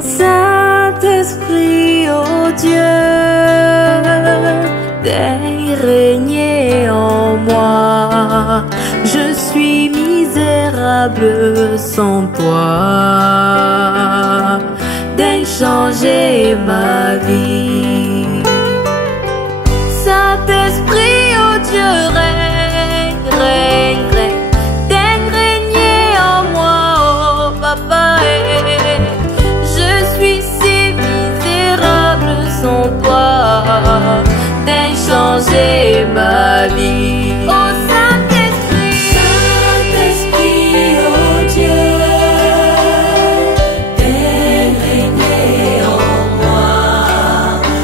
Saint-Esprit, oh Dieu, daigne régner en moi. Je suis misérable sans toi. Daigne changer ma vie. Saint-Esprit, oh Dieu, règne, règne, règne. Daigne régner en moi, oh Papa. Je suis si misérable sans toi. Daigne changer ma vie. Oh Saint-Esprit, Saint-Esprit, oh Dieu, daigne régner en moi.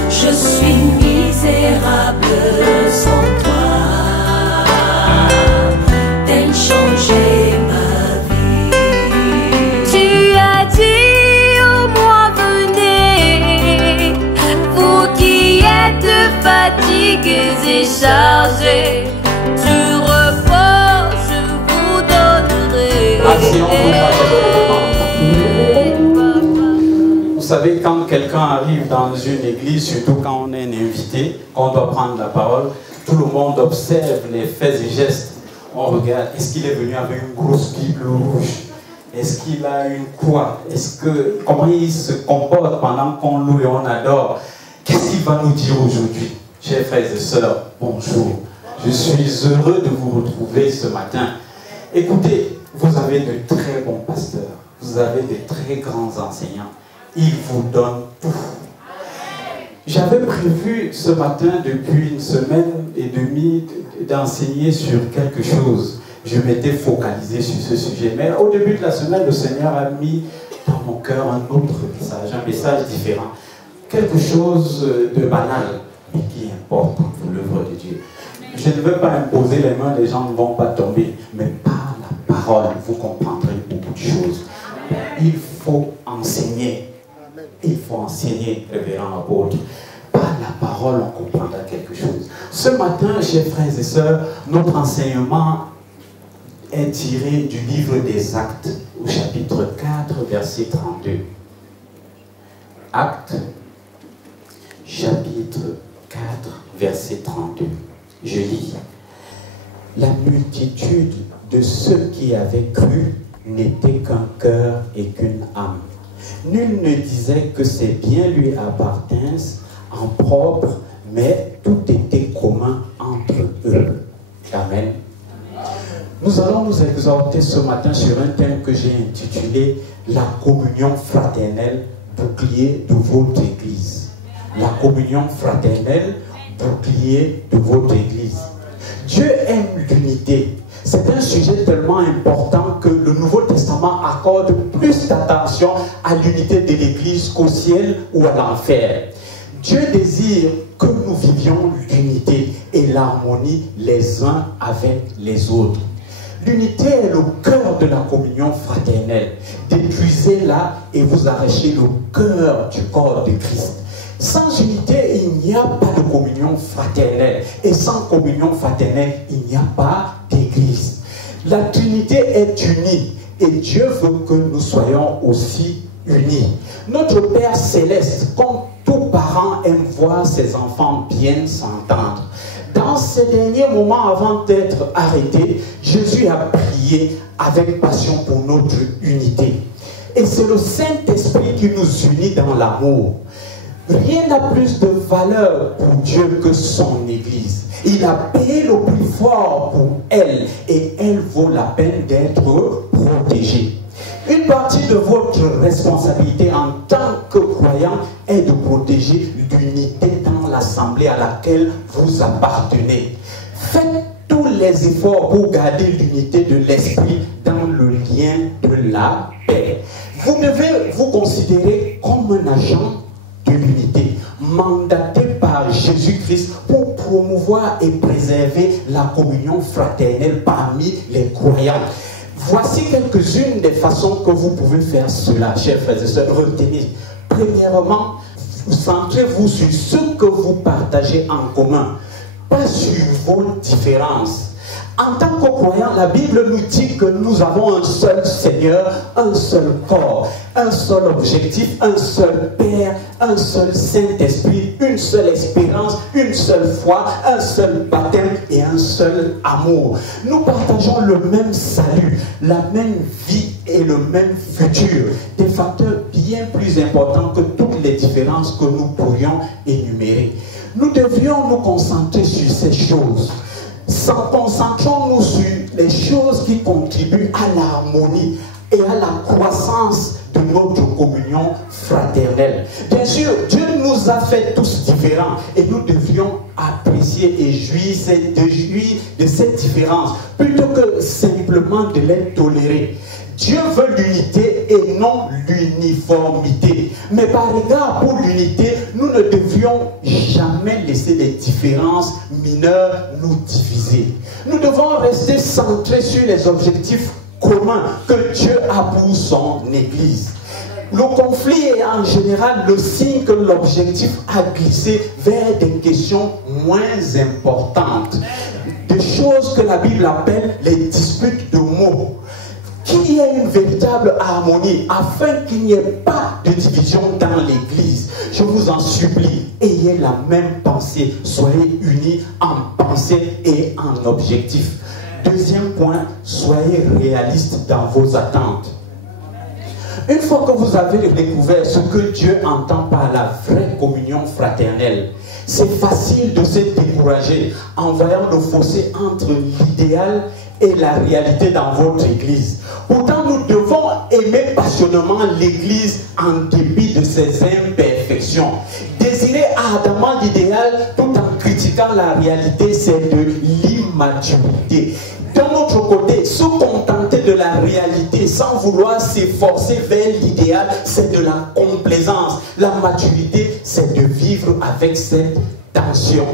Je suis misérable sans toi. Daigne changer ma vie. tu as dit au moi venez, vous qui êtes fatigués et chargés, du repos je vous donnerai. Vous savez, quand quelqu'un arrive dans une église, surtout quand on est un invité, qu'on doit prendre la parole, tout le monde observe les faits et gestes. On regarde, est-ce qu'il est venu avec une grosse Bible rouge? Est-ce qu'il a une croix? Comment il se comporte pendant qu'on loue et on adore? Qu'est-ce qu'il va nous dire aujourd'hui? Chers frères et sœurs, bonjour. Je suis heureux de vous retrouver ce matin. Écoutez, vous avez de très bons pasteurs, vous avez de très grands enseignants. Ils vous donnent tout. J'avais prévu ce matin, depuis une semaine et demie, d'enseigner sur quelque chose. Je m'étais focalisé sur ce sujet. Mais au début de la semaine, le Seigneur a mis dans mon cœur un autre message, un message différent. Quelque chose de banal, mais qui importe pour l'œuvre de Dieu. Je ne veux pas imposer les mains, les gens ne vont pas tomber. Mais par la parole, vous comprendrez beaucoup de choses. Il faut enseigner. Il faut enseigner, révérend apôtre. Par la parole, on comprendra quelque chose. Ce matin, chers frères et sœurs, notre enseignement est tiré du livre des Actes, au chapitre 4, verset 32. Actes, chapitre 4, verset 32. Je lis. La multitude de ceux qui avaient cru n'était qu'un cœur et qu'une âme. Nul ne disait que ses biens lui appartinssent en propre, mais tout était commun entre eux. Amen. Nous allons nous exhorter ce matin sur un thème que j'ai intitulé « La communion fraternelle, bouclier de votre Église ». La communion fraternelle, bouclier de votre Église. Dieu aime l'unité. C'est un sujet tellement important que le Nouveau Testament accorde plus d'attention à l'unité de l'Église qu'au ciel ou à l'enfer. Dieu désire que nous vivions l'unité et l'harmonie les uns avec les autres. L'unité est le cœur de la communion fraternelle. Détruisez-la et vous arrachez le cœur du corps de Christ. Sans unité, il n'y a pas de communion fraternelle. Et sans communion fraternelle, il n'y a pas d'église. La Trinité est unie et Dieu veut que nous soyons aussi unis. Notre Père Céleste, comme tout parent, aime voir ses enfants bien s'entendre. Dans ces derniers moments avant d'être arrêté, Jésus a prié avec passion pour notre unité. Et c'est le Saint-Esprit qui nous unit dans l'amour. Rien n'a plus de valeur pour Dieu que son Église. Il a payé le prix fort pour elle et elle vaut la peine d'être protégée. Une partie de votre responsabilité en tant que croyant est de protéger l'unité dans l'assemblée à laquelle vous appartenez. Faites tous les efforts pour garder l'unité de l'esprit dans le lien de la paix. Vous devez vous considérer comme un agent de l'unité, mandaté par Jésus-Christ pour promouvoir et préserver la communion fraternelle parmi les croyants. Voici quelques-unes des façons que vous pouvez faire cela, chers frères et sœurs. Retenez. Premièrement, centrez-vous sur ce que vous partagez en commun, pas sur vos différences. En tant que croyants, la Bible nous dit que nous avons un seul Seigneur, un seul corps, un seul objectif, un seul Père, un seul Saint-Esprit, une seule espérance, une seule foi, un seul baptême et un seul amour. Nous partageons le même salut, la même vie et le même futur. Des facteurs bien plus importants que toutes les différences que nous pourrions énumérer. Nous devrions nous concentrer sur ces choses. Concentrons-nous sur les choses qui contribuent à l'harmonie et à la croissance de notre communion fraternelle. Bien sûr, Dieu nous a fait tous différents et nous devrions apprécier et jouir de cette différence plutôt que simplement de les tolérer. Dieu veut l'unité et non l'uniformité. Mais par égard pour l'unité, nous ne devrions jamais laisser les différences mineures nous diviser. Nous devons rester centrés sur les objectifs communs que Dieu a pour son Église. Le conflit est en général le signe que l'objectif a glissé vers des questions moins importantes. Des choses que la Bible appelle les disputes de mots. Qu'il y ait une véritable harmonie afin qu'il n'y ait pas de division dans l'Église. Je vous en supplie, ayez la même pensée, soyez unis en pensée et en objectif. Deuxième point, soyez réalistes dans vos attentes. Une fois que vous avez découvert ce que Dieu entend par la vraie communion fraternelle, c'est facile de se décourager en voyant le fossé entre l'idéal et la réalité dans votre Église. Pourtant, nous devons aimer passionnément l'Église en dépit de ses imperfections. Désirer ardemment l'idéal tout en critiquant la réalité, c'est de l'immaturité. D'un autre côté, se contenter de la réalité sans vouloir s'efforcer vers l'idéal, c'est de la complaisance. La maturité, c'est de vivre avec cette tension.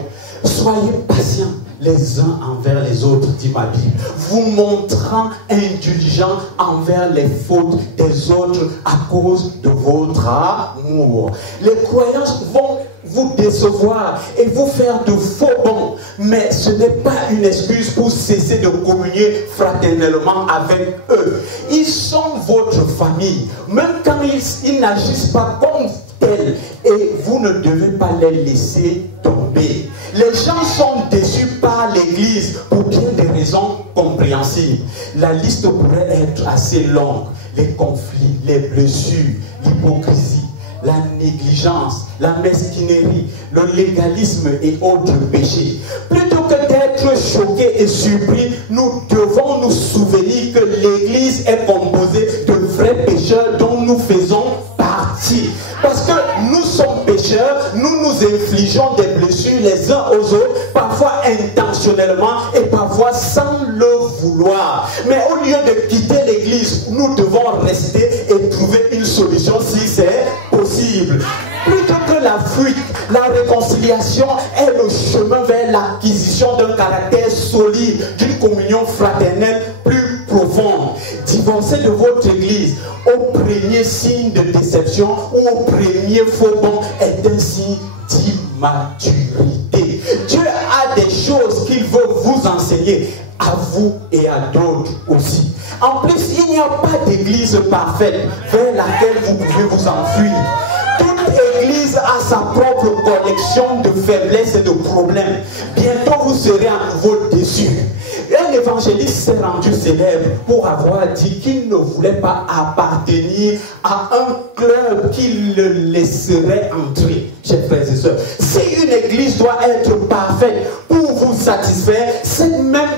Soyez patients les uns envers les autres, dit ma Bible, vous montrant indulgents envers les fautes des autres à cause de votre amour. Les croyants vont vous décevoir et vous faire de faux bons, mais ce n'est pas une excuse pour cesser de communier fraternellement avec eux. Ils sont votre famille, même quand ils n'agissent pas comme tels, et vous ne devez pas les laisser tomber. Les gens sont déçus par l'Église pour bien des raisons compréhensibles. La liste pourrait être assez longue. Les conflits, les blessures, l'hypocrisie, la négligence, la mesquinerie, le légalisme et autres péchés. Plutôt que d'être choqués et surpris, nous devons nous souvenir que l'Église est composée de vrais pécheurs dont nous faisons partie. Parce que nous sommes pécheurs, nous nous infligeons des blessures les uns aux autres, parfois intentionnellement et parfois sans le vouloir. Mais au lieu de quitter l'Église, nous devons rester et trouver une solution si c'est possible. Plutôt que la fuite, la réconciliation est le chemin vers l'acquisition d'un caractère solide, d'une communion fraternelle plus profonde. Divorcer de votre Église au premier signe de déception ou au premier faux bond est un signe d'immaturité. Dieu a des choses qu'il veut vous enseigner, à vous et à d'autres aussi. En plus, il n'y a pas d'église parfaite vers laquelle vous pouvez vous enfuir. Toute église a sa propre collection de faiblesses et de problèmes. Bientôt, vous serez à nouveau déçus. Un évangéliste s'est rendu célèbre pour avoir dit qu'il ne voulait pas appartenir à un club qui le laisserait entrer. Chers frères et sœurs, si une église doit être parfaite pour vous satisfaire, cette même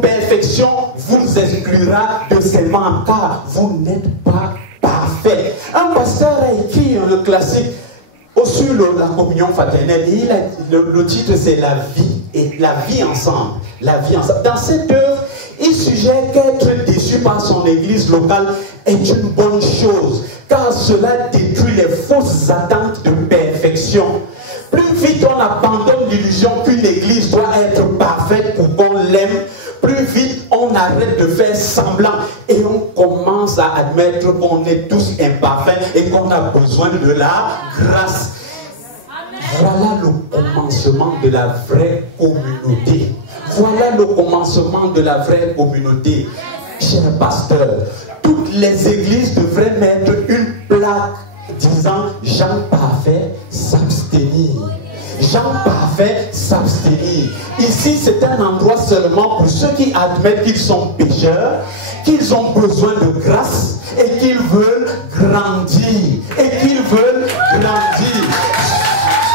perfection vous exclura de ses membres, car vous n'êtes pas parfait. Un pasteur a écrit un classique sur la communion fraternelle et le titre c'est la vie et la vie ensemble. La vie ensemble. Dans cette œuvre, il suggère qu'être déçu par son église locale est une bonne chose, car cela détruit les fausses attentes de perfection. Plus vite on abandonne l'illusion qu'une église doit être parfaite pour qu'on l'aime, plus vite on arrête de faire semblant et on commence à admettre qu'on est tous imparfaits et qu'on a besoin de la grâce. Voilà le commencement de la vraie communauté. Voilà le commencement de la vraie communauté. Cher pasteur, toutes les églises devraient mettre une plaque disant Jean parfait s'abstenir. Jean parfait s'abstenir. Ici, c'est un endroit seulement pour ceux qui admettent qu'ils sont pécheurs, qu'ils ont besoin de grâce et qu'ils veulent grandir. Et qu'ils veulent grandir.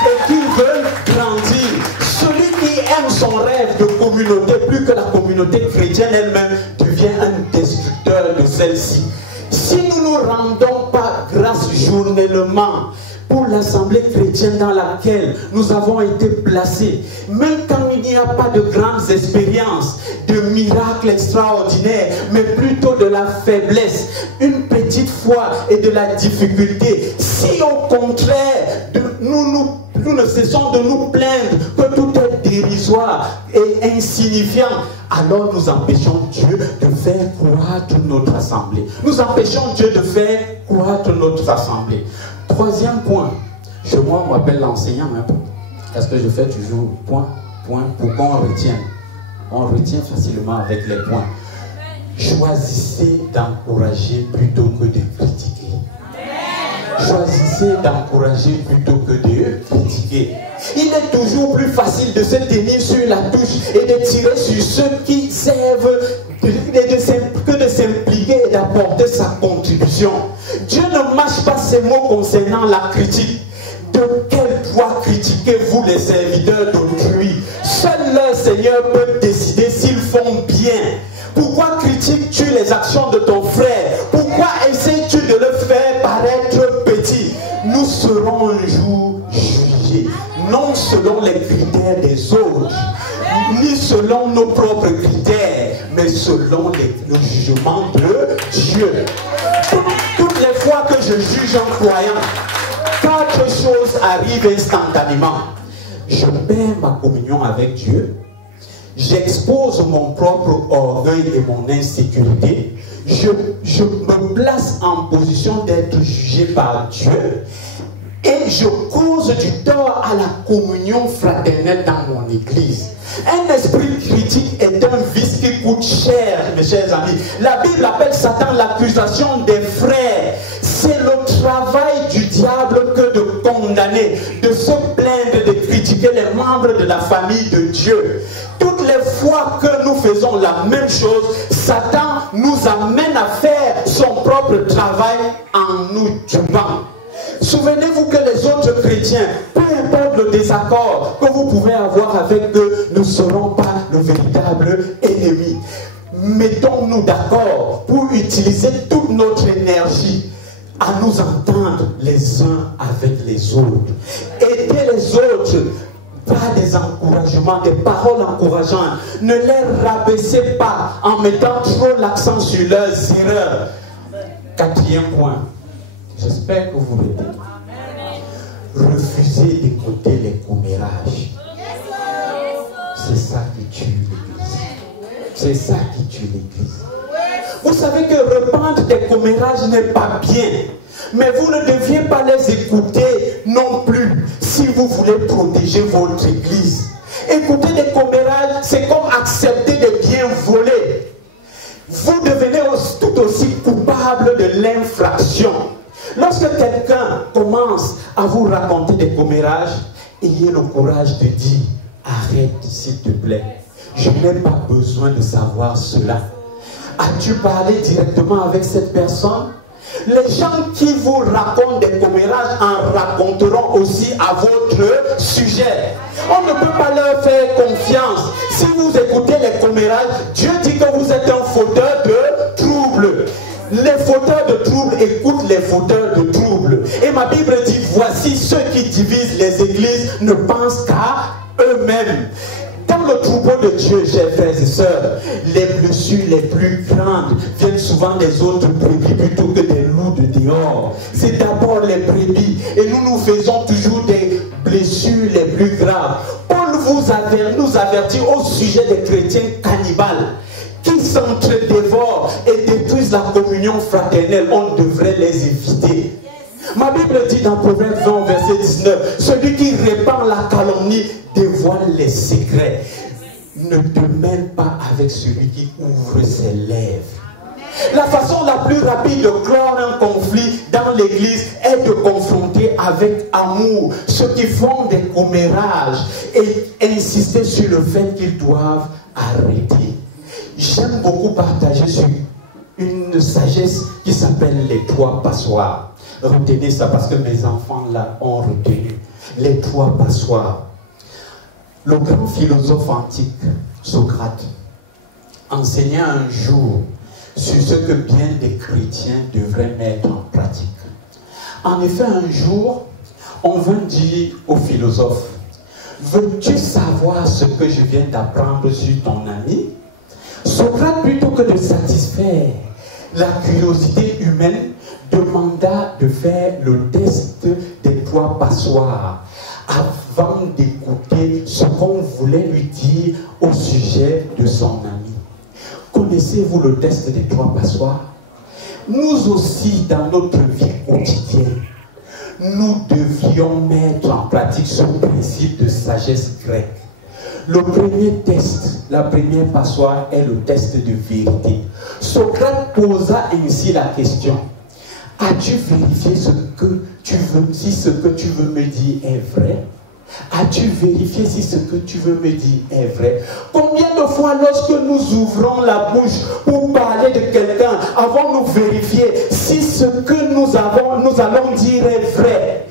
Et qu'ils veulent grandir. Celui qui aime son rêve de communauté, plus que la communauté chrétienne elle-même, devient un destructeur de celle-ci. Si nous ne nous rendons pas grâce journellement pour l'assemblée chrétienne dans laquelle nous avons été placés, même quand il n'y a pas de grandes expériences, de miracles extraordinaires, mais plutôt de la faiblesse, une petite foi et de la difficulté, si au contraire nous ne cessons de nous plaindre que tout est dérisoire et insignifiant, alors nous empêchons Dieu de faire croître notre assemblée. Nous empêchons Dieu de faire croître notre assemblée. Troisième point, chez moi on m'appelle l'enseignant, hein, parce que je fais toujours point pour qu'on retienne. On retient facilement avec les points. Choisissez d'encourager plutôt que de critiquer. Choisissez d'encourager plutôt que de critiquer. Il est toujours plus facile de se tenir sur la touche et de tirer sur ceux qui servent que de s'impliquer et d'apporter sa contribution. Dieu ne mâche pas ses mots concernant la critique. De quel droit critiquez-vous les serviteurs d'autrui? Seul le Seigneur peut décider s'ils font bien. Pourquoi critiques-tu les actions de ton frère? Pourquoi essaies-tu de le faire paraître petit? Nous serons un jour jugés, non selon les critères des autres, ni selon nos propres critères, mais selon le jugement de Dieu. Toutes les fois que je juge un croyant, 4 choses arrivent instantanément. Je perds ma communion avec Dieu. J'expose mon propre orgueil et mon insécurité. Je me place en position d'être jugé par Dieu. Et je cause du tort à la communion fraternelle dans mon église. Un esprit critique est un vice qui coûte cher, mes chers amis. La Bible appelle Satan l'accusation des frères. C'est le travail du diable que de condamner, de se plaindre, de critiquer les membres de la famille de Dieu. Toutes les fois que nous faisons la même chose, Satan nous amène à faire son propre travail en nous tuant. Souvenez-vous que les autres chrétiens, peu importe le désaccord que vous pouvez avoir avec eux, ne seront pas le véritable ennemi. Mettons-nous d'accord pour utiliser toute notre énergie à nous entendre les uns avec les autres. Aider les autres par des encouragements, des paroles encourageantes. Ne les rabaissez pas en mettant trop l'accent sur leurs erreurs. 4e point. J'espère que vous m'aidez. Refusez d'écouter les commérages. C'est ça qui tue l'église. C'est ça qui tue l'église. Vous savez que répandre des commérages n'est pas bien. Mais vous ne deviez pas les écouter non plus si vous voulez protéger votre église. Écouter des commérages, c'est comme accepter des biens volés. Vous devenez tout aussi coupable de l'infraction. Lorsque quelqu'un commence à vous raconter des commérages, ayez le courage de dire « Arrête s'il te plaît, je n'ai pas besoin de savoir cela. » As-tu parlé directement avec cette personne? Les gens qui vous racontent des commérages en raconteront aussi à votre sujet. On ne peut pas leur faire confiance. Si vous écoutez les commérages, Dieu dit que vous êtes un fauteur de troubles. Les fauteurs de troubles écoutent les fauteurs de troubles. Et ma Bible dit, voici ceux qui divisent les églises ne pensent qu'à eux-mêmes. Dans le troupeau de Dieu, chers frères et sœurs, les blessures les plus grandes viennent souvent des autres brebis plutôt que des loups de dehors. C'est d'abord les brebis. Et nous faisons toujours des blessures les plus graves. Paul nous avertit au sujet des chrétiens cannibales qui s'entre-dévorent et détruisent la communion fraternelle. On devrait les éviter. Ma Bible dit dans Proverbe 20, verset 19, celui qui répand la calomnie dévoile les secrets. ne te mêle pas avec celui qui ouvre ses lèvres. La façon la plus rapide de clore un conflit dans l'église est de confronter avec amour ceux qui font des commérages et insister sur le fait qu'ils doivent arrêter. J'aime beaucoup partager sur une sagesse qui s'appelle les 3 passoires. Retenez ça parce que mes enfants là ont retenu. Les 3 passoires. Le grand philosophe antique, Socrate, enseignait un jour sur ce que bien des chrétiens devraient mettre en pratique. En effet, un jour, on vint dire au philosophe, veux-tu savoir ce que je viens d'apprendre sur ton ami? Socrate, plutôt que de satisfaire la curiosité humaine, demanda de faire le test des 3 passoires avant d'écouter ce qu'on voulait lui dire au sujet de son ami. Connaissez-vous le test des 3 passoires? Nous aussi, dans notre vie quotidienne, nous devrions mettre en pratique ce principe de sagesse grecque. Le premier test, la première passoire est le test de vérité. Socrate posa ainsi la question. As-tu vérifié ce que tu veux, si ce que tu veux me dire est vrai? As-tu vérifié si ce que tu veux me dire est vrai? Combien de fois lorsque nous ouvrons la bouche pour parler de quelqu'un, avons-nous vérifié si ce que nous allons dire est vrai?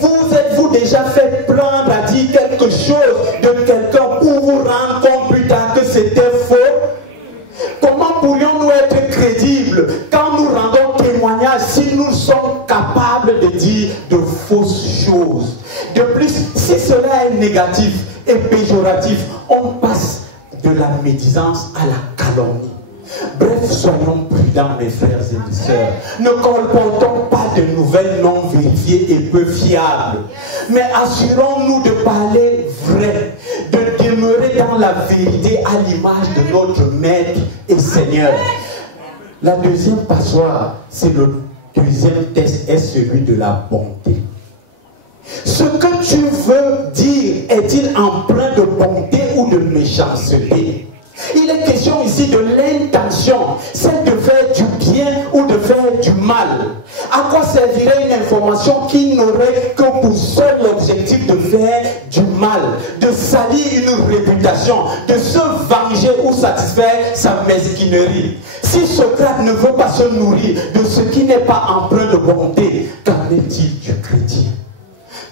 Vous êtes-vous déjà fait prendre à dire quelque chose de quelqu'un pour vous rendre compte plus tard que c'était faux? Comment pourrions-nous être crédibles quand nous rendons témoignage si nous sommes capables de dire de fausses choses? De plus, si cela est négatif et péjoratif, on passe de la médisance à la calomnie. Bref, soyons prudents, mes frères et mes sœurs. Ne colportons pas de nouvelles non vérifiées et peu fiables. Mais assurons-nous de parler vrai, de demeurer dans la vérité à l'image de notre Maître et Seigneur. La deuxième passoire, c'est le deuxième test, est celui de la bonté. Ce que tu veux dire est-il empreint de bonté ou de méchanceté? Il est question ici de l'intention, celle de faire du bien ou de faire du mal. À quoi servirait une information qui n'aurait que pour seul objectif de faire du mal, de salir une réputation, de se venger ou satisfaire sa mesquinerie? Si Socrate ne veut pas se nourrir de ce qui n'est pas empreint de bonté, qu'en est-il du chrétien?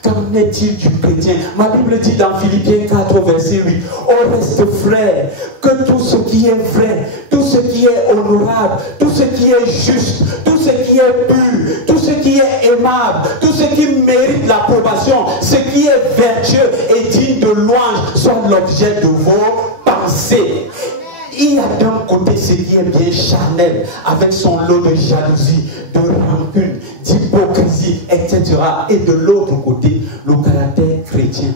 Qu'en est-il du chrétien? Ma Bible dit dans Philippiens 4, verset 8, au reste, frère, que tout ce qui est vrai, tout ce qui est honorable, tout ce qui est juste, tout ce qui est pur, tout ce qui est aimable, tout ce qui mérite l'approbation, ce qui est vertueux et digne de louange, soit l'objet de vos pensées. Il y a d'un côté ce qui est bien charnel, avec son lot de jalousie, de rancune, d'hypocrisie, etc. Et de l'autre côté, le caractère chrétien,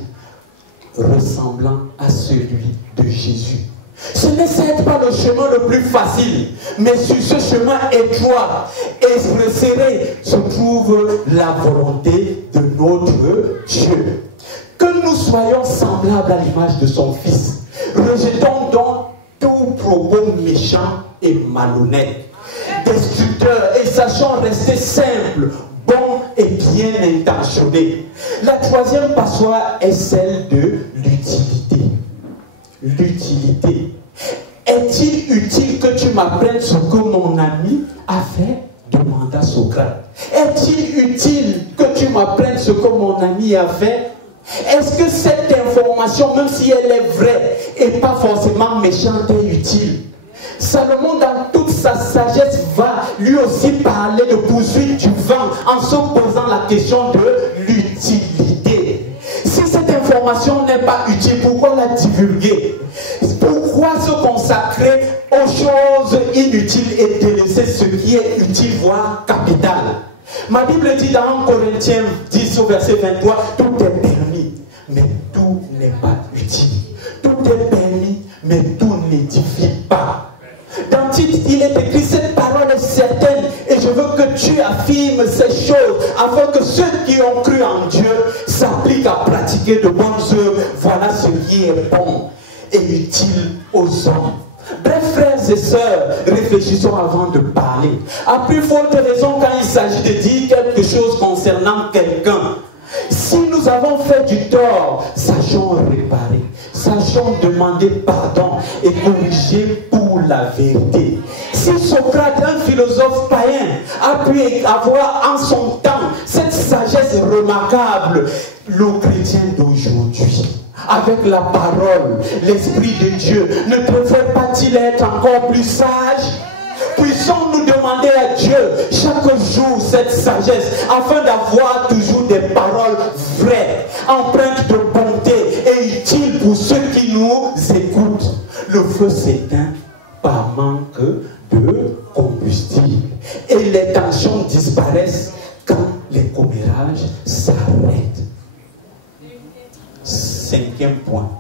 ressemblant à celui de Jésus. Ce n'est certes pas le chemin le plus facile, mais sur ce chemin étroit et resserré se trouve la volonté de notre Dieu. Que nous soyons semblables à l'image de son Fils. Rejetons donc tout propos méchant et malhonnête, destructeur, et sachant rester simple, bon et bien intentionné. La troisième passoire est celle de l'utilité. L'utilité. Est-il utile que tu m'apprennes ce que mon ami a fait? Demanda Socrate. Est-il utile que tu m'apprennes ce que mon ami a fait? Est-ce que cette information, même si elle est vraie et pas forcément méchante, est utile? Salomon, dans toute sa sagesse, va lui aussi parler de poursuite du vent en se posant la question de l'utilité. Si cette information n'est pas utile, pourquoi la divulguer? Pourquoi se consacrer aux choses inutiles et délaisser ce qui est utile, voire capital? Ma Bible dit dans 1 Corinthiens 10 au verset 23, tout est permis, mais tout n'est pas utile. Tout est permis, mais tout n'édifie pas. Dans Tite, il est écrit, cette parole est certaine, et je veux que tu affirmes ces choses, afin que ceux qui ont cru en Dieu s'appliquent à pratiquer de bonnes œuvres. Voilà ce qui est bon. et utile aux hommes. Bref, frères et sœurs, réfléchissons avant de parler. À plus forte raison quand il s'agit de dire quelque chose concernant quelqu'un. Si nous avons fait du tort, sachons réparer, sachons demander pardon et corriger pour la vérité. Si Socrate, un philosophe païen, a pu avoir en son temps cette sagesse remarquable, le chrétien d'aujourd'hui, avec la parole, l'Esprit de Dieu, ne préfère-t-il être encore plus sage? Puissons-nous demander à Dieu chaque jour cette sagesse afin d'avoir toujours des paroles vraies, empreintes de bonté et utiles pour ceux qui nous écoutent. Le feu s'éteint par manque de combustible et les tensions disparaissent quand les commérages s'arrêtent. 5e point.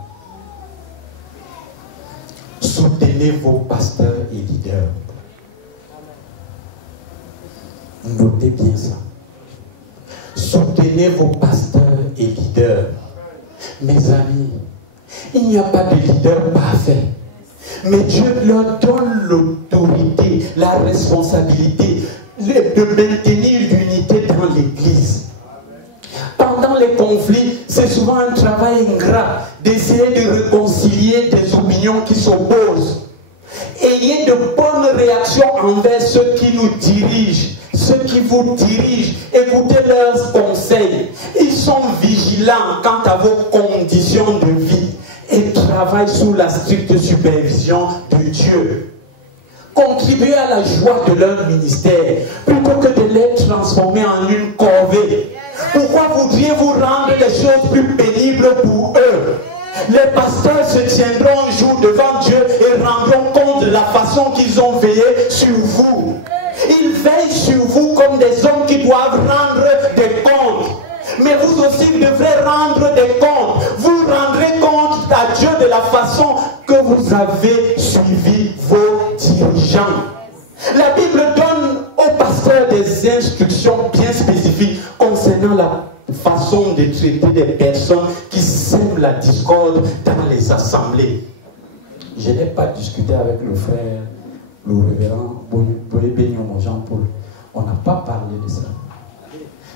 Soutenez vos pasteurs et leaders. Notez bien ça. Soutenez vos pasteurs et leaders. Mes amis, il n'y a pas de leader parfait. Mais Dieu leur donne l'autorité, la responsabilité de maintenir l'unité dans l'Église. Pendant les conflits, c'est souvent un travail ingrat d'essayer de réconcilier des opinions qui s'opposent. Ayez de bonnes réactions envers ceux qui nous dirigent, ceux qui vous dirigent. Écoutez leurs conseils. Ils sont vigilants quant à vos conditions de vie et travaillent sous la stricte supervision de Dieu. Contribuez à la joie de leur ministère plutôt que de les transformer en une corvée. Pourquoi voudriez-vous rendre les choses plus pénibles pour eux? Les pasteurs se tiendront un jour devant Dieu et rendront compte de la façon qu'ils ont veillé sur vous. Ils veillent sur vous comme des hommes qui doivent rendre des comptes. Mais vous aussi devrez rendre des comptes. Vous rendrez compte à Dieu de la façon que vous avez suivi vos dirigeants. La Bible donne aux pasteurs des instructions bien spécifiques concernant la façon de traiter des personnes qui sèment la discorde dans les assemblées. Je n'ai pas discuté avec le frère, le révérend Jean-Paul. On n'a pas parlé de ça.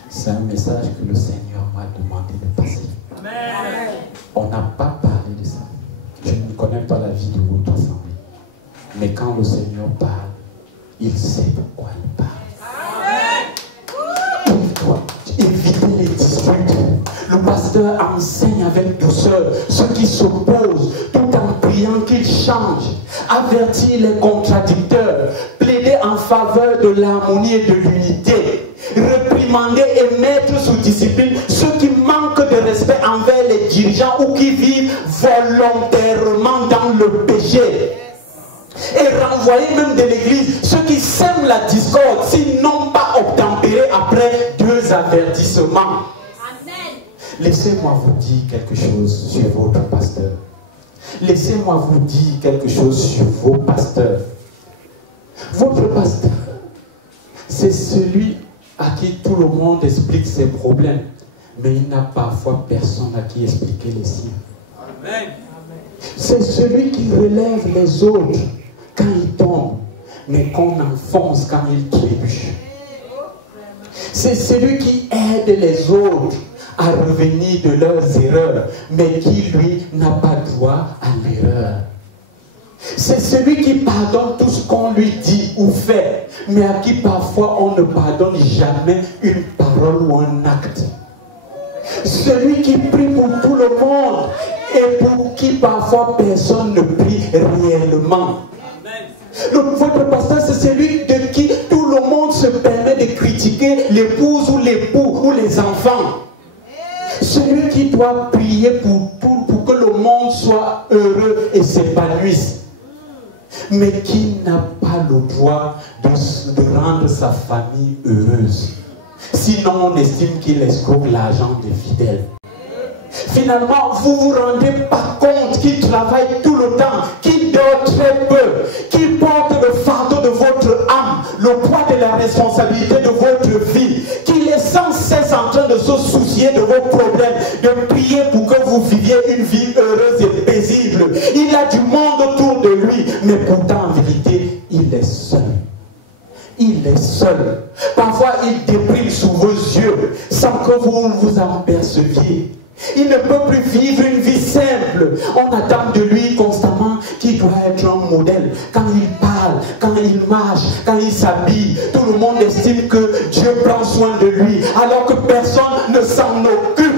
C'est un message que le Seigneur m'a demandé de passer. Amen. On n'a pas parlé de ça. Je ne connais pas la vie de votre assemblée. Mais quand le Seigneur parle, il sait pourquoi il parle. Amen. Il doit éviter les disputes. Le pasteur enseigne avec douceur ceux qui s'opposent, tout en priant qu'ils changent. Avertir les contradicteurs, plaider en faveur de l'harmonie et de l'unité, réprimander et mettre sous discipline ceux qui manquent de respect envers les dirigeants ou qui vivent volontairement dans le péché. Et renvoyer même de l'église ceux qui sèment la discorde s'ils n'ont pas obtempéré après 2 avertissements. Laissez-moi vous dire quelque chose sur votre pasteur. Laissez-moi vous dire quelque chose sur vos pasteurs. Votre pasteur, c'est celui à qui tout le monde explique ses problèmes, mais il n'a parfois personne à qui expliquer les siens. Amen. C'est celui qui relève les autres quand ils tombent, mais qu'on enfonce quand ils trébuchent. C'est celui qui aide les autres à revenir de leurs erreurs, mais qui, lui, n'a pas droit à l'erreur. C'est celui qui pardonne tout ce qu'on lui dit ou fait, mais à qui parfois on ne pardonne jamais une parole ou un acte. Celui qui prie pour tout le monde et pour qui parfois personne ne prie réellement. Votre pasteur, c'est celui de qui tout le monde se permet de critiquer l'épouse ou l'époux ou les enfants. Celui qui doit prier pour que le monde soit heureux et s'épanouisse, mais qui n'a pas le droit de rendre sa famille heureuse. Sinon, on estime qu'il escroque l'argent des fidèles. Finalement, vous vous rendez pas compte qu'il travaille tout le temps, qu'il dort très peu, qu'il porte le fardeau de votre âme, le poids de la responsabilité de votre vie, qu'il est sans cesse en train de se soucier de vos problèmes, de prier pour que vous viviez une vie heureuse et paisible. Il sans que vous vous en perceviez. Il ne peut plus vivre une vie simple. On attend de lui constamment qu'il doit être un modèle. Quand il parle, quand il marche, quand il s'habille, tout le monde estime que Dieu prend soin de lui, alors que personne ne s'en occupe.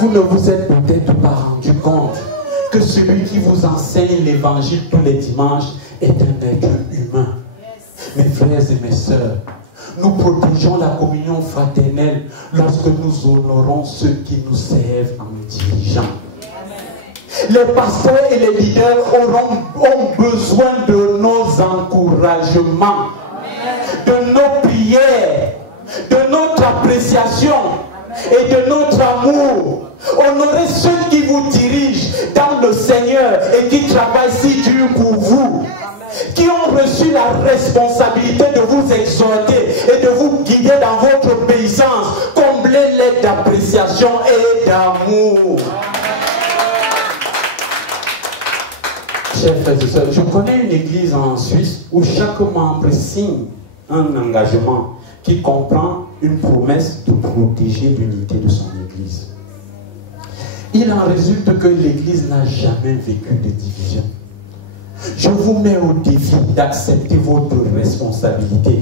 Vous ne vous êtes peut-être pas rendu compte que celui qui vous enseigne l'évangile tous les dimanches est un être humain. Mes frères et mes sœurs, nous protégeons la communion fraternelle lorsque nous honorons ceux qui nous servent en dirigeant. Les pasteurs et les leaders ont besoin de nos encouragements, de nos prières, de notre appréciation et de notre amour. Honorez ceux qui vous dirigent dans le Seigneur et qui travaillent si dur pour vous, qui ont reçu la responsabilité de vous exhorter et de vous guider dans votre obéissance. Comblez-les d'appréciation et d'amour. Chers frères et sœurs, je connais une église en Suisse où chaque membre signe un engagement qui comprend une promesse de protéger l'unité de son église. Il en résulte que l'église n'a jamais vécu de division. Je vous mets au défi d'accepter votre responsabilité,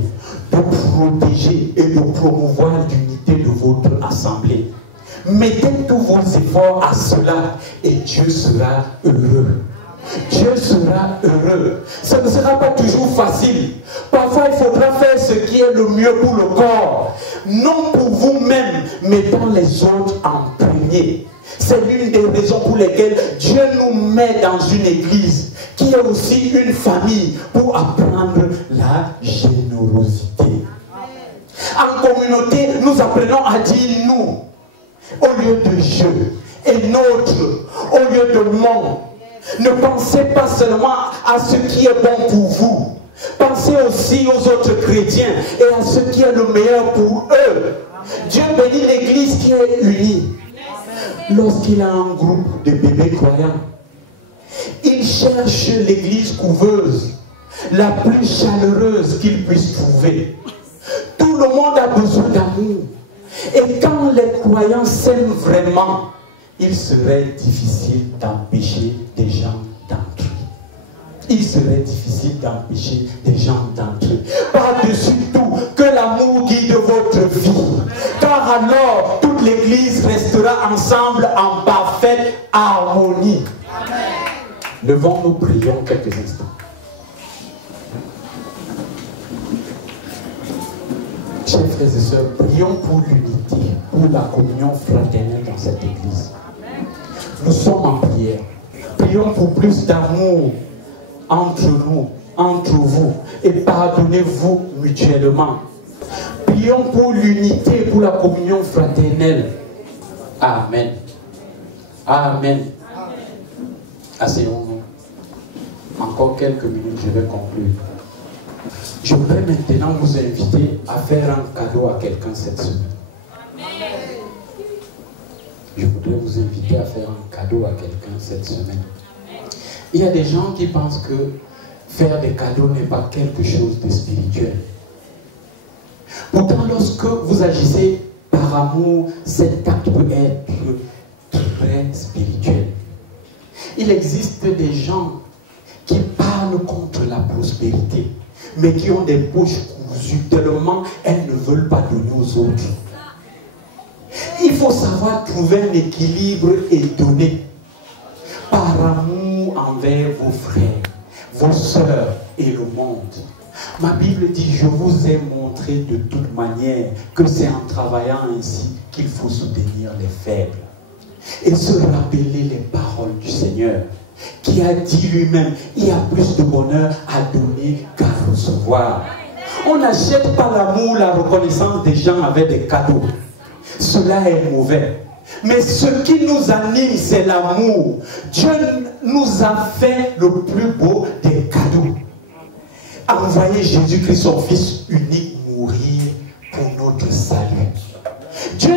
de protéger et de promouvoir l'unité de votre assemblée. Mettez tous vos efforts à cela et Dieu sera heureux. Dieu sera heureux. Ce ne sera pas toujours facile. Parfois, il faudra faire ce qui est le mieux pour le corps. Non pour vous-même, mettant les autres en premier. C'est l'une des raisons pour lesquelles Dieu nous met dans une église qui est aussi une famille pour apprendre la générosité. En communauté, nous apprenons à dire nous au lieu de je et notre au lieu de mon. Ne pensez pas seulement à ce qui est bon pour vous. Pensez aussi aux autres chrétiens et à ce qui est le meilleur pour eux. Dieu bénit l'église qui est unie. Lorsqu'il a un groupe de bébés croyants, il cherche l'église couveuse, la plus chaleureuse qu'il puisse trouver. Tout le monde a besoin d'amour. Et quand les croyants s'aiment vraiment, il serait difficile d'empêcher des gens d'entrer. Il serait difficile d'empêcher des gens d'entrer. Par-dessus tout, que l'amour guide votre vie. Car alors, toute l'église restera ensemble en parfaite harmonie. Levons-nous, prions quelques instants. Chers frères et sœurs, prions pour l'unité, pour la communion fraternelle dans cette église. Nous sommes en prière. Prions pour plus d'amour entre nous, entre vous, et pardonnez-vous mutuellement. Prions pour l'unité, pour la communion fraternelle. Amen. Amen. Asseyons-nous. Encore quelques minutes, je vais conclure. Je voudrais maintenant vous inviter à faire un cadeau à quelqu'un cette semaine. Je voudrais vous inviter à faire un cadeau à quelqu'un cette semaine. Il y a des gens qui pensent que faire des cadeaux n'est pas quelque chose de spirituel. Pourtant, lorsque vous agissez par amour, cet acte peut être très spirituel. Il existe des gens qui parlent contre la prospérité, mais qui ont des poches cousues tellement elles ne veulent pas donner aux autres. Il faut savoir trouver un équilibre et donner par amour envers vos frères, vos sœurs et le monde. Ma Bible dit, je vous ai montré de toute manière que c'est en travaillant ainsi qu'il faut soutenir les faibles. Et se rappeler les paroles du Seigneur, qui a dit lui-même, il y a plus de bonheur à donner qu'à recevoir. On n'achète pas l'amour, la reconnaissance des gens avec des cadeaux. Cela est mauvais. Mais ce qui nous anime, c'est l'amour. Dieu nous a fait le plus beau des cadeaux. Envoyer Jésus-Christ, son Fils unique, mourir pour notre salut. Dieu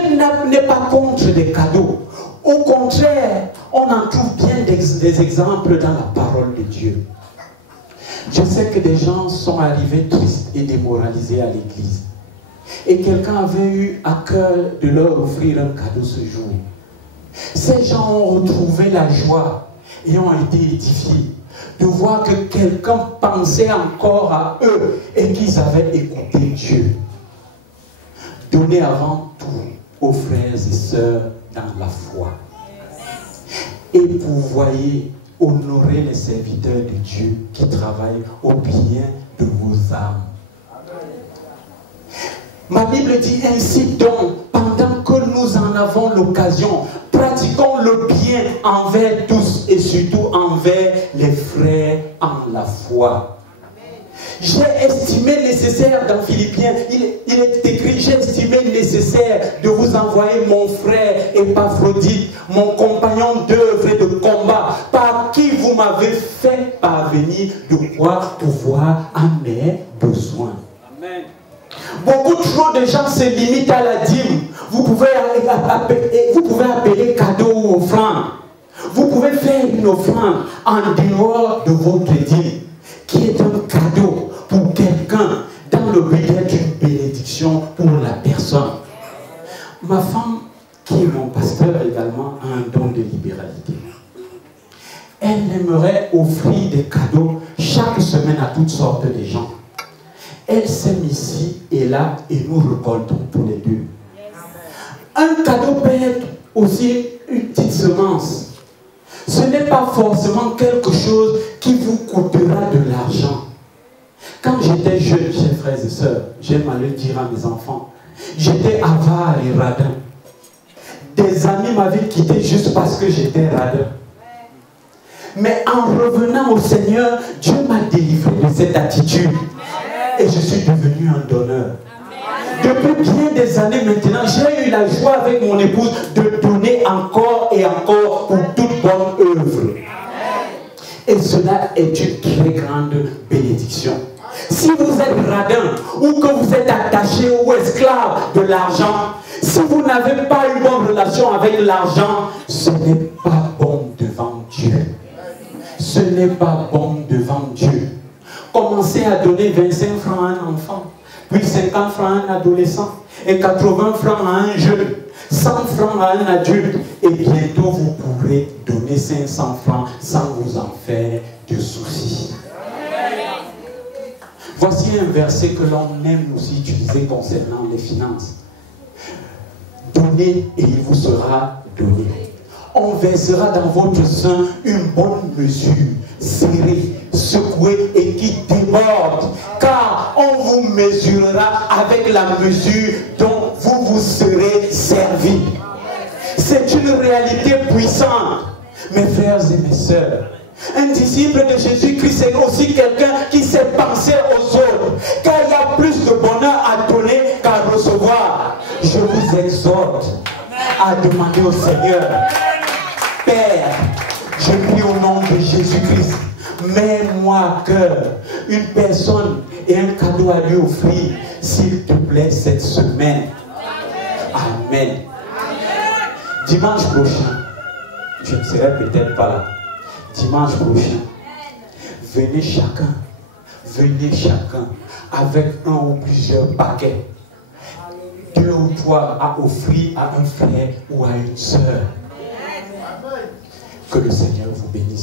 n'est pas contre des cadeaux. Au contraire, on en trouve bien des exemples dans la parole de Dieu. Je sais que des gens sont arrivés tristes et démoralisés à l'église. Et quelqu'un avait eu à cœur de leur offrir un cadeau ce jour. Ces gens ont retrouvé la joie et ont été édifiés de voir que quelqu'un pensait encore à eux et qu'ils avaient écouté Dieu. Donnez avant tout aux frères et sœurs dans la foi. Et vous voyez, honorer les serviteurs de Dieu qui travaillent au bien de vos âmes. Ma Bible dit ainsi donc, pendant que nous en avons l'occasion, pratiquons le bien envers tous et surtout envers les frères en la foi. J'ai estimé nécessaire dans Philippiens, il est écrit, j'ai estimé nécessaire de vous envoyer mon frère Épaphrodite, mon compagnon d'œuvre et de combat, par qui vous m'avez fait parvenir de quoi pouvoir à mes besoins. Amen. Beaucoup trop de gens se limitent à la dîme. Vous pouvez appeler cadeau ou offrande. Vous pouvez faire une offrande en dehors de votre dîme, qui est un cadeau pour quelqu'un dans le but d'être une bénédiction pour la personne. Ma femme, qui est mon pasteur également, a un don de libéralité. Elle aimerait offrir des cadeaux chaque semaine à toutes sortes de gens. Elle sème ici et là et nous récoltons tous les deux. Un cadeau peut être aussi une petite semence. Ce n'est pas forcément quelque chose qui vous coûtera de l'argent. Quand j'étais jeune, chers frères et sœurs, j'aime à le dire à mes enfants, j'étais avare et radin. Des amis m'avaient quitté juste parce que j'étais radin. Mais en revenant au Seigneur, Dieu m'a délivré de cette attitude. Et je suis devenu un donneur. Depuis bien des années maintenant, j'ai eu la joie avec mon épouse de donner encore et encore pour toute bonne œuvre. Et cela est une très grande bénédiction. Si vous êtes radin ou que vous êtes attaché ou esclave de l'argent, si vous n'avez pas une bonne relation avec l'argent, ce n'est pas bon devant Dieu. Ce n'est pas bon devant Dieu. Commencez à donner 25 francs à un enfant, puis 50 francs à un adolescent, et 80 francs à un jeune, 100 francs à un adulte, et bientôt vous pourrez donner 500 francs sans vous en faire de soucis. Voici un verset que l'on aime aussi utiliser concernant les finances. Donnez et il vous sera donné. On versera dans votre sein une bonne mesure, serrée, secouée et qui déborde, car on vous mesurera avec la mesure dont vous vous serez servi. C'est une réalité puissante, mes frères et mes sœurs. Un disciple de Jésus-Christ est aussi quelqu'un qui sait penser aux autres, car il y a plus de bonheur à donner qu'à recevoir. Je vous exhorte à demander au Seigneur, Père, je prie au nom de Jésus-Christ, mets-moi à cœur une personne et un cadeau à lui offrir, s'il te plaît, cette semaine. Amen. Dimanche prochain, je ne serai peut-être pas là. Dimanche prochain, venez chacun avec un ou plusieurs paquets, 2 ou 3 à offrir à un frère ou à une sœur. Que le Seigneur vous bénisse.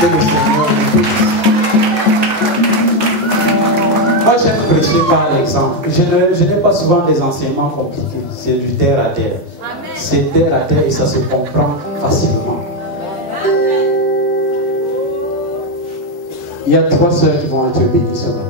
Que le Seigneur vous bénisse. Moi j'aime prêcher par l'exemple. Je n'ai pas souvent des enseignements compliqués. C'est du terre à terre. C'est terre à terre et ça se comprend facilement. Il y a 3 sœurs qui vont être bénies ce matin.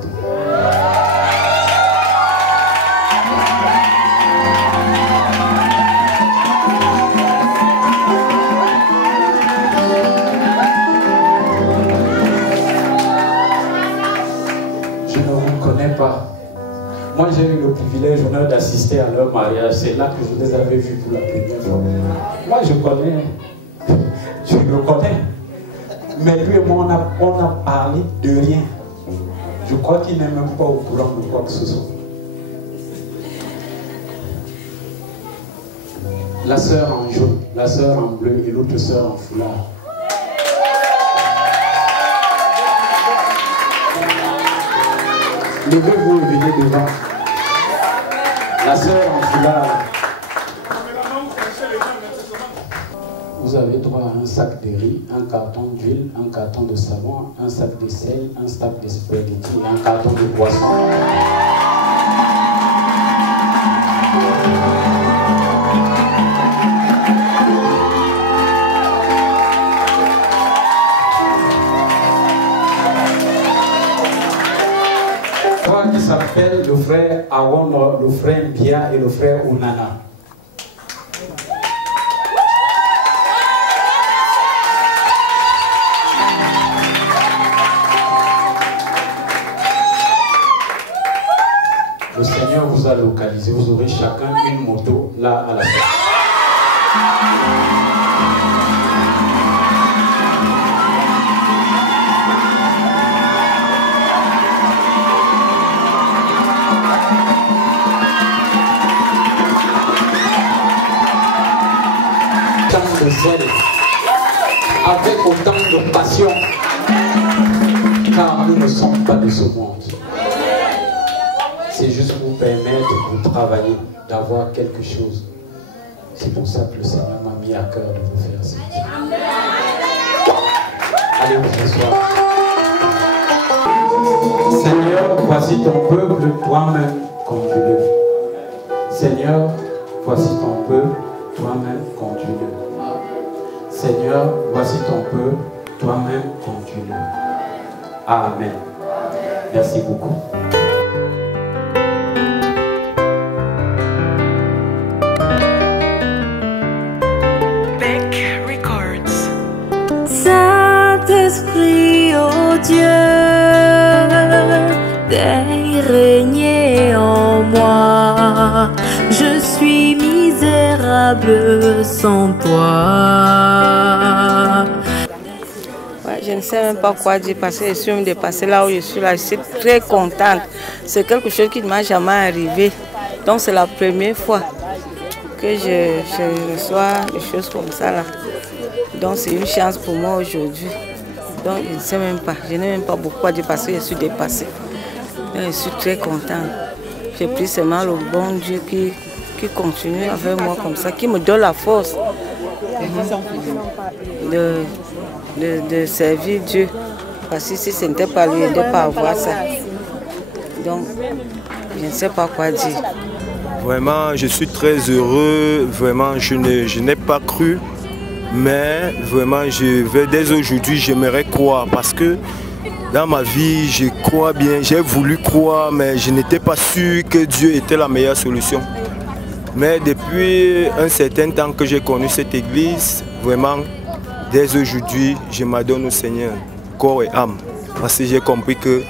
Pas. Moi j'ai eu le privilège, l'honneur d'assister à leur mariage. C'est là que je les avais vus pour la première fois. Moi je connais, je le connais. Mais lui et moi on a parlé de rien. Je crois qu'il n'est même pas au courant de quoi que ce soit. La sœur en jaune, la sœur en bleu et l'autre sœur en foulard. Levez-vous et venez devant. La sœur en foulard. Vous avez droit à un sac de riz, un carton d'huile, un carton de savon, un sac de sel, un sac de spaghetti et un carton de poisson. Qui s'appelle le frère Awon, le frère Bia et le frère Unana. Le Seigneur vous a localisé, vous aurez chacun une moto là à la fin. De zèle, avec autant de passion, car nous ne sommes pas de ce monde. C'est juste pour permettre de travailler, d'avoir quelque chose. C'est pour ça que le Seigneur m'a mis à cœur de vous faire ça. Allez vous asseoir. Seigneur, voici ton peuple, toi-même conduis-le. Seigneur, voici ton peuple, toi-même conduis-le. Seigneur, voici ton peuple, toi-même conduis-le. Amen. Merci beaucoup. Beck Records. Saint-Esprit, oh Dieu, daigne régner en moi. Je suis misérable sans toi. Ouais, je ne sais même pas quoi dire parce que je suis dépassée là où je suis là. Je suis très contente. C'est quelque chose qui ne m'a jamais arrivé. Donc c'est la première fois que je reçois des choses comme ça là. Donc c'est une chance pour moi aujourd'hui. Donc je ne sais même pas. Je n'ai même pas beaucoup à dire parce que je suis dépassée. Donc, je suis très contente. J'ai pris seulement le bon Dieu qui continue avec moi comme ça, qui me donne la force de servir Dieu. Parce que si ce n'était pas lui, je n'allais pas avoir ça. Donc, je ne sais pas quoi dire. Vraiment, je suis très heureux. Vraiment, je n'ai pas cru. Mais vraiment, dès aujourd'hui, j'aimerais croire. Parce que dans ma vie, je crois bien. J'ai voulu croire, mais je n'étais pas sûr que Dieu était la meilleure solution. Mais depuis un certain temps que j'ai connu cette église, vraiment, dès aujourd'hui, je m'adonne au Seigneur, corps et âme. Parce que j'ai compris que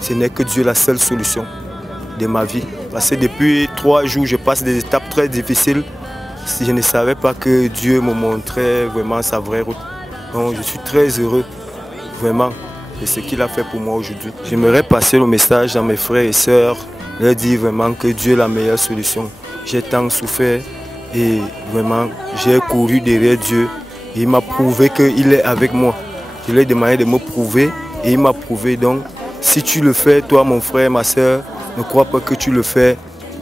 ce n'est que Dieu la seule solution de ma vie. Parce que depuis 3 jours, je passe des étapes très difficiles. Si je ne savais pas que Dieu me montrait vraiment sa vraie route. Donc je suis très heureux, vraiment, de ce qu'il a fait pour moi aujourd'hui. J'aimerais passer le message à mes frères et sœurs, leur dire vraiment que Dieu est la meilleure solution. J'ai tant souffert et vraiment j'ai couru derrière Dieu et il m'a prouvé qu'il est avec moi. Je lui ai demandé de me prouver et il m'a prouvé. Donc si tu le fais, toi mon frère, ma soeur, ne crois pas que tu le fais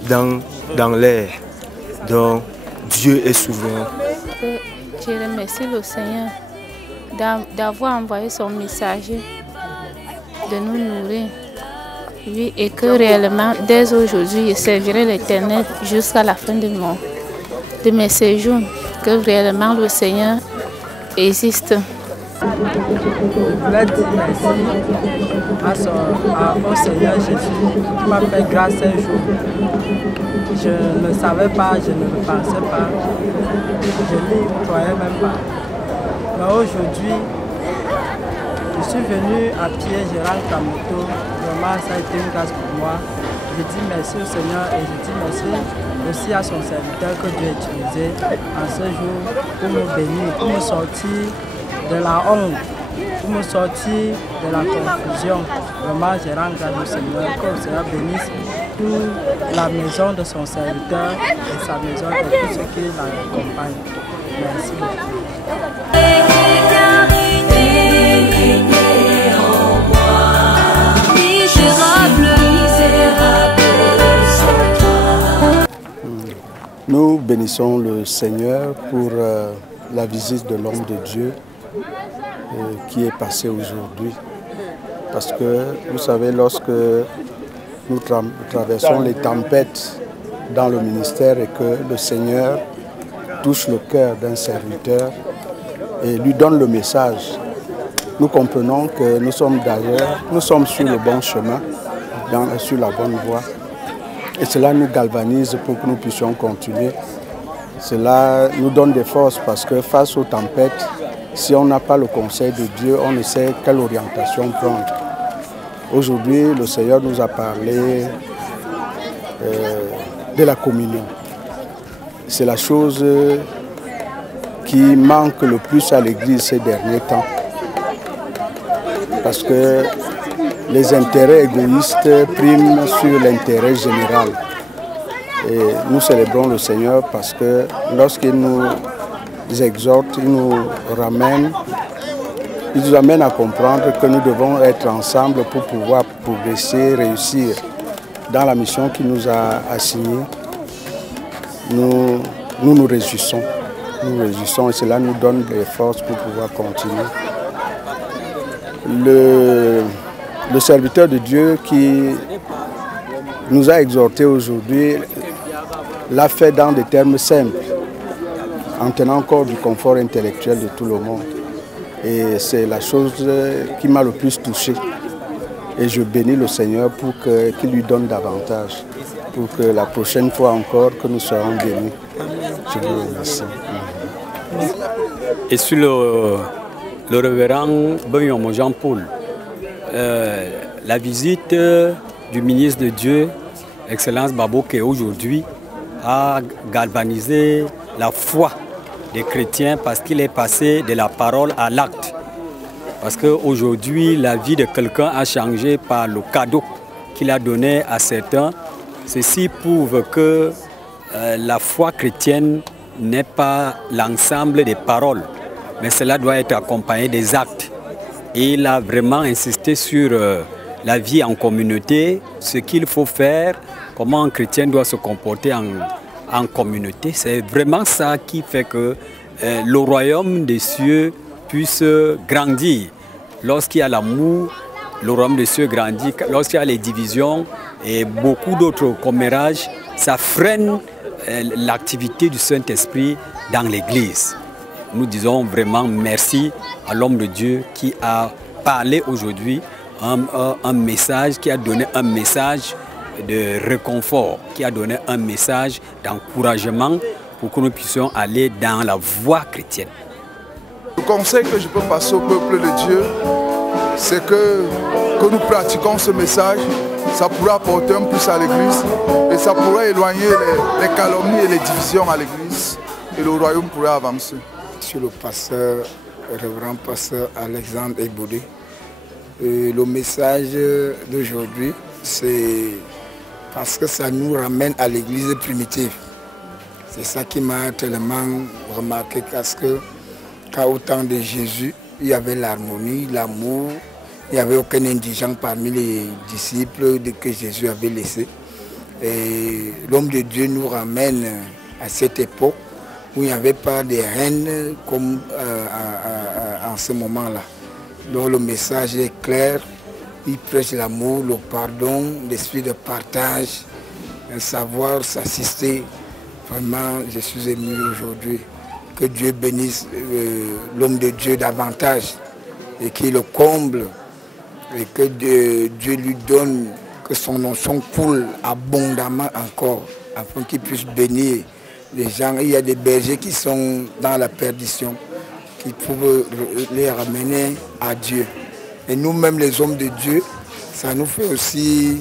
dans l'air. Donc Dieu est souverain. Je remercie le Seigneur d'avoir envoyé son messager, de nous nourrir. Oui, et que réellement, dès aujourd'hui, je servirai l'Éternel jusqu'à la fin de mes séjours. Que réellement le Seigneur existe. Je voulais dire merci au Seigneur Jésus qui m'a fait grâce un jour. Je ne savais pas, je ne le pensais pas, je n'y croyais même pas. Mais aujourd'hui, je suis venu à pied, je rentre à moto. Vraiment, ça a été une grâce pour moi. Je dis merci au Seigneur et je dis merci aussi à son serviteur que Dieu a utilisé en ce jour pour me bénir, pour me sortir de la honte, pour me sortir de la confusion. Vraiment, je rends grâce au Seigneur, que le Seigneur bénisse toute la maison de son serviteur et sa maison et tous ceux qui l'accompagnent. Merci beaucoup. Misérable. Nous bénissons le Seigneur pour la visite de l'homme de Dieu qui est passé aujourd'hui. Parce que, vous savez, lorsque nous traversons les tempêtes dans le ministère et que le Seigneur touche le cœur d'un serviteur et lui donne le message, nous comprenons que nous sommes sur le bon chemin, sur la bonne voie. Et cela nous galvanise pour que nous puissions continuer. Cela nous donne des forces parce que face aux tempêtes, si on n'a pas le conseil de Dieu, on ne sait quelle orientation prendre. Aujourd'hui, le Seigneur nous a parlé de la communion. C'est la chose qui manque le plus à l'Église ces derniers temps. Parce que les intérêts égoïstes priment sur l'intérêt général. Et nous célébrons le Seigneur parce que lorsqu'il nous exhorte, il nous amène à comprendre que nous devons être ensemble pour pouvoir progresser, réussir dans la mission qu'il nous a assignée. Nous nous réjouissons. Nous réjouissons et cela nous donne des forces pour pouvoir continuer. Le serviteur de Dieu qui nous a exhortés aujourd'hui l'a fait dans des termes simples, en tenant compte du confort intellectuel de tout le monde. Et c'est la chose qui m'a le plus touché. Et je bénis le Seigneur pour qu'il lui donne davantage, pour que la prochaine fois encore que nous serons bénis. Je vous remercie. Et sur le révérend Benyomo Jean-Paul, la visite du ministre de Dieu, Excellence Baboke, aujourd'hui a galvanisé la foi des chrétiens parce qu'il est passé de la parole à l'acte. Parce qu'aujourd'hui, la vie de quelqu'un a changé par le cadeau qu'il a donné à certains. Ceci prouve que la foi chrétienne n'est pas l'ensemble des paroles, mais cela doit être accompagné des actes. Et il a vraiment insisté sur la vie en communauté, ce qu'il faut faire, comment un chrétien doit se comporter en communauté. C'est vraiment ça qui fait que le royaume des cieux puisse grandir. Lorsqu'il y a l'amour, le royaume des cieux grandit. Lorsqu'il y a les divisions et beaucoup d'autres commérages, ça freine l'activité du Saint-Esprit dans l'Église. Nous disons vraiment merci à l'homme de Dieu qui a parlé aujourd'hui, un message, qui a donné un message de réconfort, qui a donné un message d'encouragement pour que nous puissions aller dans la voie chrétienne. Le conseil que je peux passer au peuple de Dieu, c'est que nous pratiquons ce message. Ça pourra apporter un plus à l'Église et ça pourra éloigner les calomnies et les divisions à l'Église et le royaume pourra avancer. Sur le pasteur, révérend pasteur Alexandre Eboudé, le message d'aujourd'hui, c'est parce que ça nous ramène à l'Église primitive. C'est ça qui m'a tellement remarqué parce que qu'au temps de Jésus, il y avait l'harmonie, l'amour. Il n'y avait aucun indigent parmi les disciples que Jésus avait laissés. Et l'homme de Dieu nous ramène à cette époque où il n'y avait pas de haine comme en ce moment-là. Donc le message est clair, il prêche l'amour, le pardon, l'esprit de partage, savoir s'assister. Vraiment, je suis ému aujourd'hui. Que Dieu bénisse l'homme de Dieu davantage et qu'il le comble. Et que Dieu lui donne, que son onction coule abondamment encore, afin qu'il puisse bénir les gens. Il y a des bergers qui sont dans la perdition, qui peuvent les ramener à Dieu. Et nous-mêmes, les hommes de Dieu, ça nous fait aussi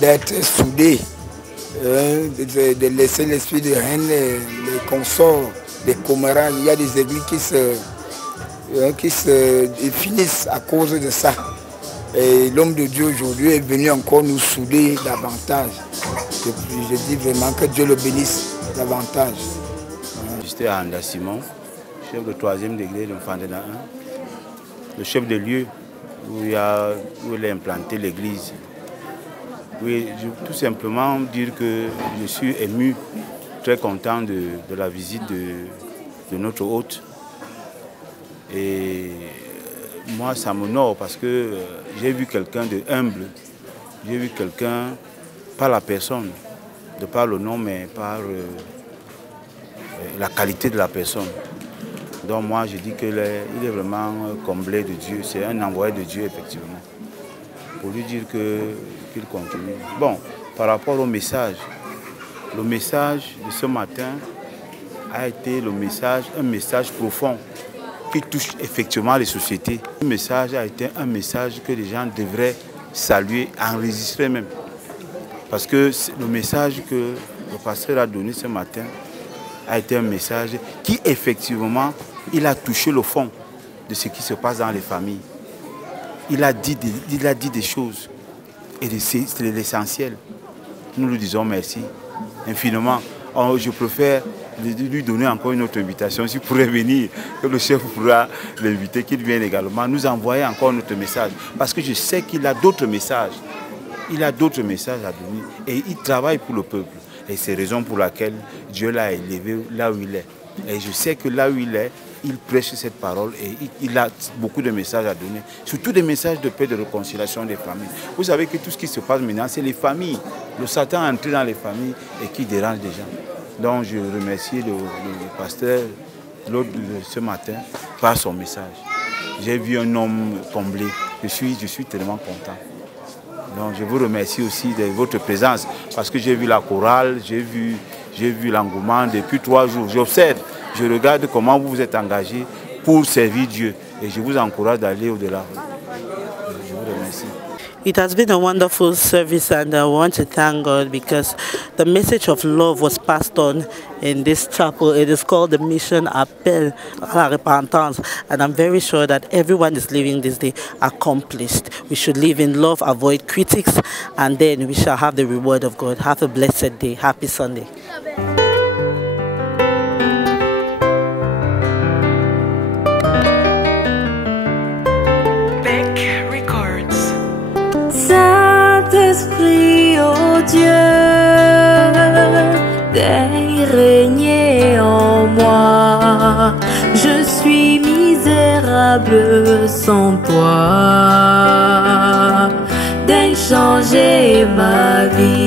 d'être soudés, de laisser l'esprit de haine, les consorts, les commérages. Il y a des églises qui se finissent à cause de ça. Et l'homme de Dieu aujourd'hui est venu encore nous souder davantage. Je dis vraiment que Dieu le bénisse davantage. J'étais à Anda Simon, chef de 3e degré de Fandena 1, le chef de lieu où il a implanté l'église. Oui, tout simplement dire que je suis ému, très content de la visite de notre hôte. Et moi, ça m'honore parce que j'ai vu quelqu'un de humble. J'ai vu quelqu'un, pas la personne, de par le nom, mais par la qualité de la personne. Donc moi, je dis qu'il est vraiment comblé de Dieu. C'est un envoyé de Dieu, effectivement. Pour lui dire qu'il continue. Bon, par rapport au message, le message de ce matin a été un message profond qui touche effectivement les sociétés. Le message a été un message que les gens devraient saluer, enregistrer même. Parce que le message que le pasteur a donné ce matin a été un message qui effectivement, il a touché le fond de ce qui se passe dans les familles. Il a dit des choses et c'est l'essentiel. Nous lui disons merci infiniment. Je préfère lui donner encore une autre invitation. S'il pourrait venir, que le chef pourra l'inviter, qu'il vienne également nous envoyer encore notre message. Parce que je sais qu'il a d'autres messages. Il a d'autres messages à donner et il travaille pour le peuple. Et c'est la raison pour laquelle Dieu l'a élevé là où il est. Et je sais que là où il est, il prêche cette parole et il a beaucoup de messages à donner. Surtout des messages de paix, de réconciliation des familles. Vous savez que tout ce qui se passe maintenant, c'est les familles. Le Satan est entré dans les familles et qui dérange des gens. Donc je remercie le pasteur ce matin par son message. J'ai vu un homme comblé. Je suis tellement content. Donc je vous remercie aussi de votre présence parce que j'ai vu la chorale, j'ai vu l'engouement depuis 3 jours. J'observe, je regarde comment vous vous êtes engagés pour servir Dieu et je vous encourage d'aller au-delà. Je vous remercie. It has been a wonderful service and I want to thank God because the message of love was passed on in this chapel. It is called the Mission Appel à la Repentance and I'm very sure that everyone is living this day accomplished. We should live in love, avoid critics, and then we shall have the reward of God. Have a blessed day. Happy Sunday. Saint-Esprit, oh Dieu, daigne régner en moi. Je suis misérable sans toi. Daigne changer ma vie.